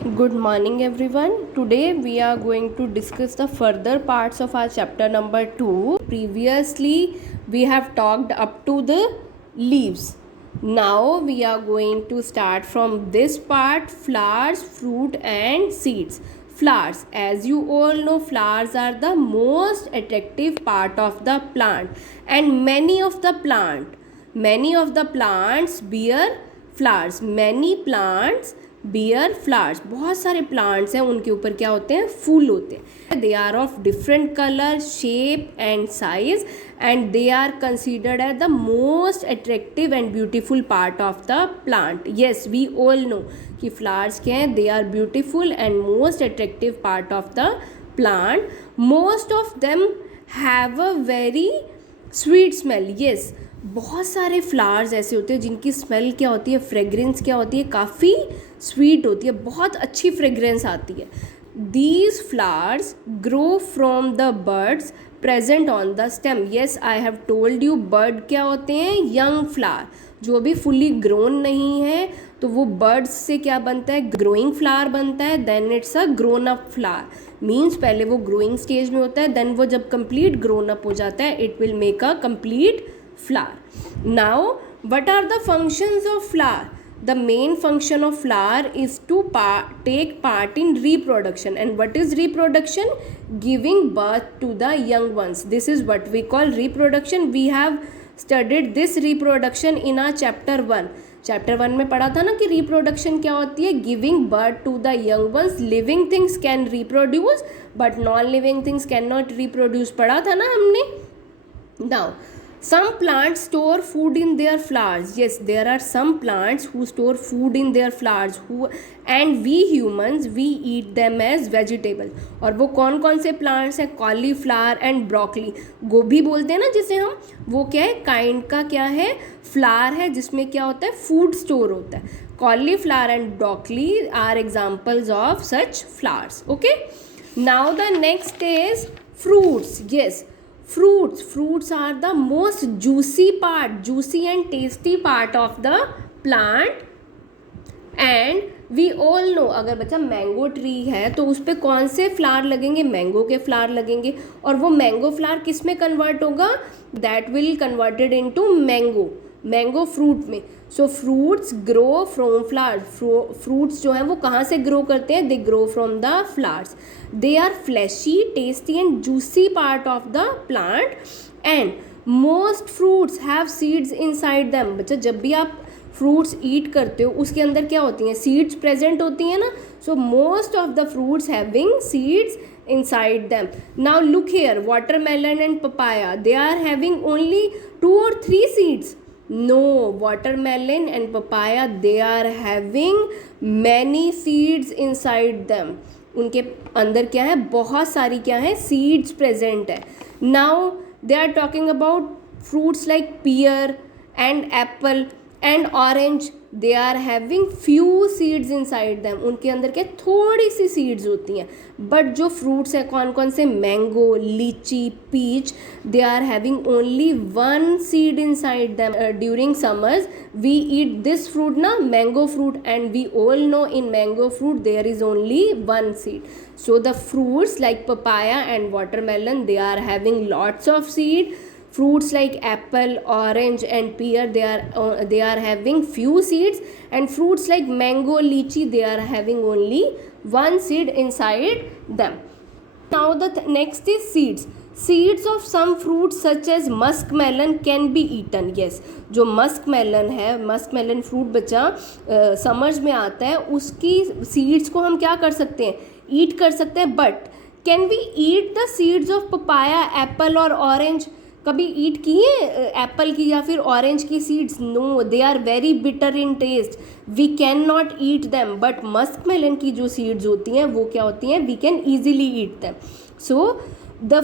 Good morning, everyone. Today we are going to discuss the further parts of our chapter number 2. Previously, we have talked up to the leaves. Now we are going to start from this part: flowers, fruit, and seeds. Flowers, as you all know, flowers are the most attractive part of the plant, and many of the plants bear flowers. Many plants beer flowers, बहुत सारे plants हैं उनके ऊपर क्या होते हैं, फूल होते हैं. They are of different colour, shape and size, and they are considered as the most attractive and beautiful part of the plant. Yes, we all know कि फ्लावर्स क्या हैं, they are beautiful and most attractive part of the plant. Most of them have a very sweet smell. Yes, बहुत सारे flowers ऐसे होते हैं जिनकी smell क्या होती है, फ्रेग्रेंस क्या होती है, काफ़ी स्वीट होती है, बहुत अच्छी फ्रेग्रेंस आती है. These flowers grow from the birds present on the stem. Yes, I have told you, bird क्या होते हैं, यंग फ्लावर, जो अभी फुली ग्रोन नहीं है, तो वो बर्ड्स से क्या बनता है, ग्रोइंग फ्लावर बनता है. Then it's a grown up flower, means पहले वो ग्रोइंग स्टेज में होता है, देन वो जब कंप्लीट ग्रोन अप हो जाता है, it will make a complete flower. Now, what are the functions of flower? The main function of flower is to take part in reproduction. And what is reproduction? Giving birth to the young ones. This is what we call reproduction. We have studied this reproduction in our chapter 1. Chapter 1 में पढ़ा था ना कि reproduction क्या होती है, giving birth to the young ones. Living things can reproduce but non living things can not reproduce, पढ़ा था ना हमने. Now, some plants store food in their flowers. Yes, there are some plants who store food in their flowers, and we humans, we eat them as vegetable. और वो कौन कौन से plants हैं, कॉलीफ्लावर एंड ब्रोकली. गोभी बोलते हैं ना जिसे हम, वो क्या है, काइंड का क्या है, फ्लावर है जिसमें क्या होता है, फूड स्टोर होता है. Cauliflower and broccoli are examples of such flowers. Okay, now the next is fruits. Yes, fruits are the most juicy and tasty part of the plant. and we all know, अगर बच्चा mango tree है तो उस पर कौन से flower लगेंगे, mango के फ्लावर लगेंगे, और वो मैंगो फ्लावर किस में कन्वर्ट होगा, that will converted into mango fruit में. So fruits grow from flowers. Fruits जो हैं वो कहाँ से ग्रो करते हैं, they grow from the flowers. They are fleshy, tasty and juicy part of the plant. And most fruits have seeds inside them. बच्चा, जब भी आप फ्रूट्स ईट करते हो उसके अंदर क्या होती हैं, सीड्स प्रेजेंट होती हैं ना. सो most of the fruits having seeds inside them. Now look here, watermelon and papaya, they are having only 2 or 3 seeds. No, watermelon and papaya, they are having many seeds inside them. उनके अंदर क्या है, बहुत सारी क्या है, seeds present है. Now they are talking about fruits like pear and apple and orange. They are having few seeds inside them. उनके अंदर क्या, थोड़ी सी सीड्स होती हैं. बट जो फ्रूट्स हैं कौन कौन से, mango, lychee, peach, they are having only 1 seed inside them. During summers we eat this fruit ना, mango fruit, and we all know in mango fruit there is only 1 seed. So the fruits like papaya and watermelon, they are having lots of seed. Fruits like apple, orange and pear, they are having few seeds. And fruits like mango, lychee, they are having only 1 seed inside them. Now the next is seeds of some fruits such as muskmelon can be eaten. Yes, जो muskmelon है, muskmelon fruit बच्चा summers में आता है, उसकी seeds को हम क्या कर सकते हैं, eat कर सकते हैं. But can we eat the seeds of papaya, apple और orange? कभी ईट किए एप्पल की या फिर ऑरेंज की seeds? No, they are very bitter in taste, we can not eat them. But musk melon की जो सीड्स होती हैं वो क्या होती हैं, we can easily eat them. So the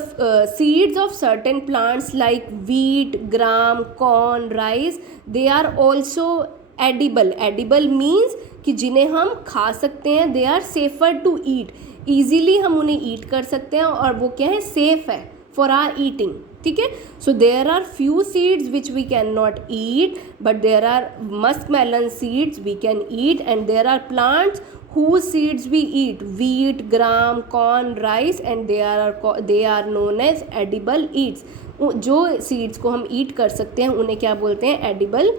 seeds of certain plants like wheat, gram, corn, rice, they are also edible. Edible means कि जिन्हें हम खा सकते हैं. They are safer to eat, easily हम उन्हें ईट कर सकते हैं, और वो क्या है, सेफ है फॉर आर ईटिंग. ठीक है. So there are few seeds which we can not eat, but there are musk melon seeds we can eat. And there are plants whose seeds we eat, wheat, gram, corn, rice, and they are known as edible eats. जो seeds को हम eat कर सकते हैं उन्हें क्या बोलते हैं, edible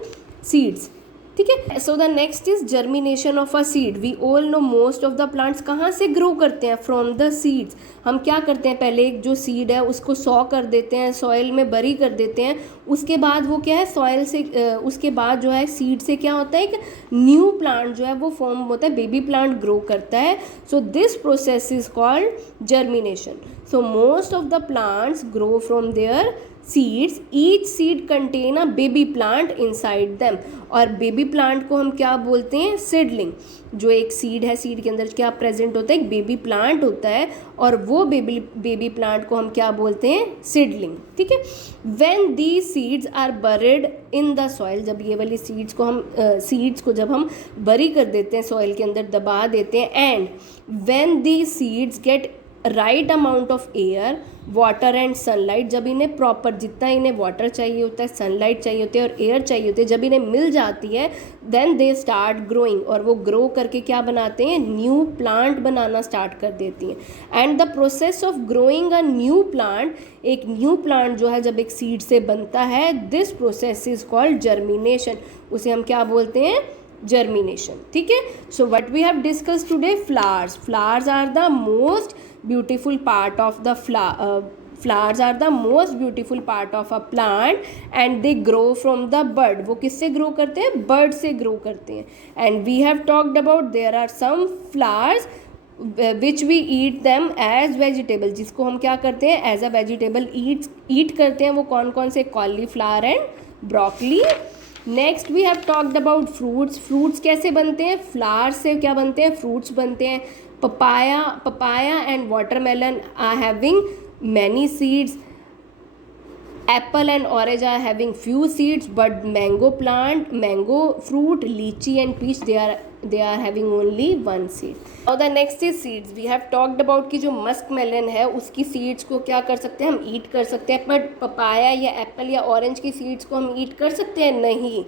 seeds. ठीक है. So the next is germination of a seed. We all know most of the plants कहाँ से ग्रो करते हैं, फ्रॉम द सीड्स. हम क्या करते हैं, पहले एक जो सीड है उसको सॉ कर देते हैं, सॉइल में बरी कर देते हैं. उसके बाद वो क्या है, सॉइल से उसके बाद जो है सीड से क्या होता है, एक न्यू प्लांट जो है वो फॉर्म होता है, बेबी प्लांट ग्रो करता है. So this process is called germination. So most of the plants grow from their seeds. Each seed contain a baby plant inside them. और बेबी प्लांट को हम क्या बोलते हैं, सीडलिंग. जो एक सीड है, सीड के अंदर क्या प्रेजेंट होता है, एक बेबी प्लांट होता है, और वो बेबी प्लांट को हम क्या बोलते हैं, सीडलिंग. ठीक है. When these seeds are buried in the soil. जब ये वाली सीड्स को जब हम बरी कर देते हैं, सॉइल के अंदर दबा देते हैं. And when these seeds get right amount of air, water and sunlight. जब इन्हें प्रॉपर, जितना इन्हें वाटर चाहिए होता है, सनलाइट चाहिए होती है और एयर चाहिए होती है, जब इन्हें मिल जाती है, देन दे स्टार्ट ग्रोइंग. और वो ग्रो करके क्या बनाते हैं, न्यू प्लांट बनाना स्टार्ट कर देती हैं. And the process of growing a new plant, एक न्यू प्लांट जो है जब एक सीड से बनता है, this process is called germination. उसे हम क्या बोलते हैं, germination. ठीक है. So what we have discussed today, flowers. Flowers are the most beautiful part of the flowers are the most beautiful part of a plant and they grow from the bud. वो किससे grow करते हैं, bird से grow करते हैं. And we have talked about there are some flowers which we eat them as vegetable. जिसको हम क्या करते हैं, as a vegetable eat करते हैं. वो कौन कौन से, cauliflower and broccoli. Next we have talked about fruits. Fruits कैसे बनते हैं, फ्लावर्स से क्या बनते हैं, फ्रूट्स बनते हैं. Papaya and watermelon are having many seeds. Apple and orange are having few seeds. But mango fruit, lychee and peach, they are having only one seed. Now the next is seeds. We have talked about कि जो Musk melon है उसकी seeds को क्या कर सकते हैं, हम ईट कर सकते हैं. बट पपाया या एप्पल या ऑरेंज की सीड्स को हम ईट कर सकते हैं, नहीं.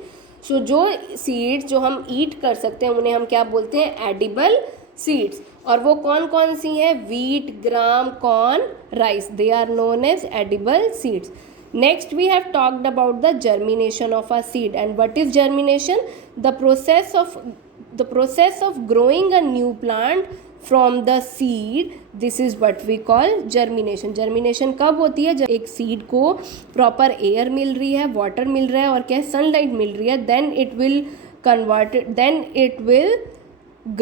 सो जो सीड्स जो हम ईट कर सकते हैं उन्हें हम क्या बोलते हैं, एडिबल सीड्स. और वो कौन कौन सी हैं, wheat, gram, corn, rice. They are known as edible seeds. Next we have talked about the germination of a seed. And what is germination? The process of growing a new plant from the seed. This is what we call germination. Germination कब होती है, जब एक seed को proper air मिल रही है, water मिल रहा है और क्या sunlight मिल रही है. Then it will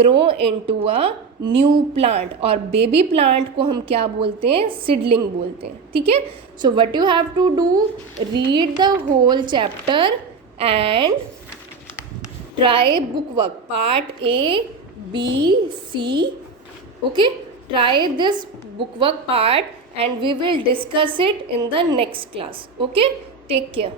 grow into a new plant. और बेबी प्लांट को हम क्या बोलते हैं, सीडलिंग बोलते हैं. ठीक है. So what you have to do, read the whole chapter and try book work part A, B, C. okay, try this book work part and we will discuss it in the next class. Okay, take care.